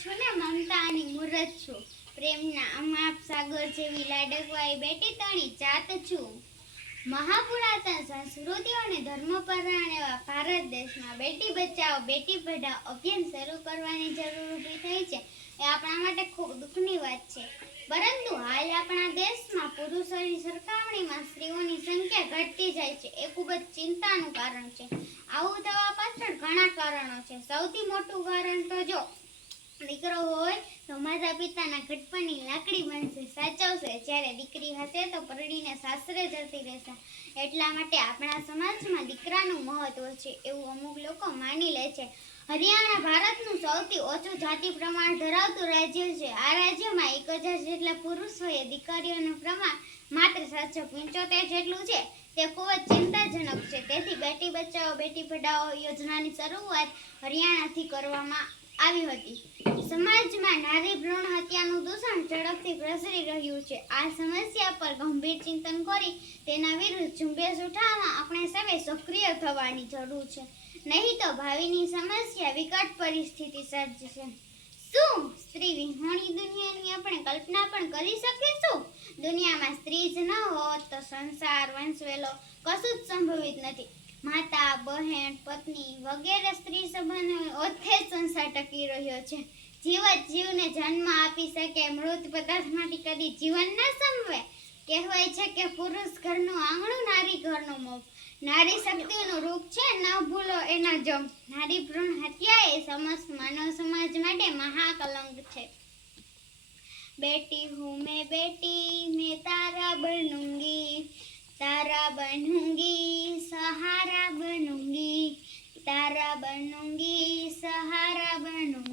છું ને મમતાની મૂરત છું, પ્રેમના અમાપ સાગર જેવી લાડકવાઈ બેટી તણી જાત છું. મહાપુરાતન સંસ્કૃતિ અને ધર્મપરાયણ એવા ભારત દેશમાં બેટી બચાવો બેટી પઢાઓ અભિયાન શરૂ કરવાની જરૂર ઊભી થઈ છે એ આપણા માટે ખૂબ દુઃખની વાત છે. પરંતુ હાલ આપણા દેશમાં પુરુષોની સરખામણીમાં સ્ત્રીઓની સંખ્યા ઘટતી જાય છે એ ખૂબ જ ચિંતાનું કારણ છે. આવું થવા પાછળ ઘણા કારણો છે. સૌથી મોટું કારણ તો જો દીકરો હોય તો માતા પિતાના ઘડપણની લાકડી બનશે, સાચવશે, જ્યારે દીકરી હશે તો પરણીને સાસરે જતી રહેશે. એટલા માટે આપણા સમાજમાં દીકરાનું મહત્વ છે એવું અમુક લોકો માની લે છે. હરિયાણા ભારતનું સૌથી ઓછું જાતિ પ્રમાણ ધરાવતું રાજ્ય છે. આ રાજ્યમાં 1000 જેટલા પુરુષોએ દીકરીઓનું પ્રમાણ માત્ર 775 જેટલું છે. તે ખૂબ જ ચિંતાજનક છે. તેથી બેટી બચાવો બેટી પઢાઓ યોજનાની શરૂઆત હરિયાણાથી કરવામાં આવી હતી. સમાજમાં નારી ભ્રૂણ હત્યાનું દૂષણ ઝડપથી પ્રસરી રહ્યું છે. આ સમસ્યા પર ગંભીર ચિંતન કરી તેના વિરુદ્ધ ઝુંબેશ ઉઠાવવા આપણે સૌએ સક્રિય થવાની જરૂર છે. નહીં તો ભાવિની સમસ્યા વિકટ પરિસ્થિતિ સર્જશે. શું સ્ત્રી વિહોણી દુનિયાની આપણે કલ્પના પણ કરી શકીશું? દુનિયામાં સ્ત્રી જ ન હોત તો સંસાર, વંશવેલો કશું જ સંભવિત નથી. માતા, બહેન, પત્ની વગેરે સ્ત્રી સંબંધોને ઓથે જ સંસાર ટકી રહ્યો છે. જીવત જીવને જન્મ આપી શકે, મૃત પદાર્થમાંથી કદી જીવન ન સંભવે. કહેવાય છે કે પુરુષ ઘરનું આંગણું, નારી ઘરનું મોં. નારી શક્તિનું રૂપ છે, ન ભૂલો એનો જમ. નારી ભ્રૂણ હત્યા એ સમસ્ત માનવ સમાજ માટે મહાકલંક છે. બેટી હું મેં તારા बनूंगी, तारा बनूंगी, सहारा बनूंगी, तारा बनूंगी, सहारा बनूंगी.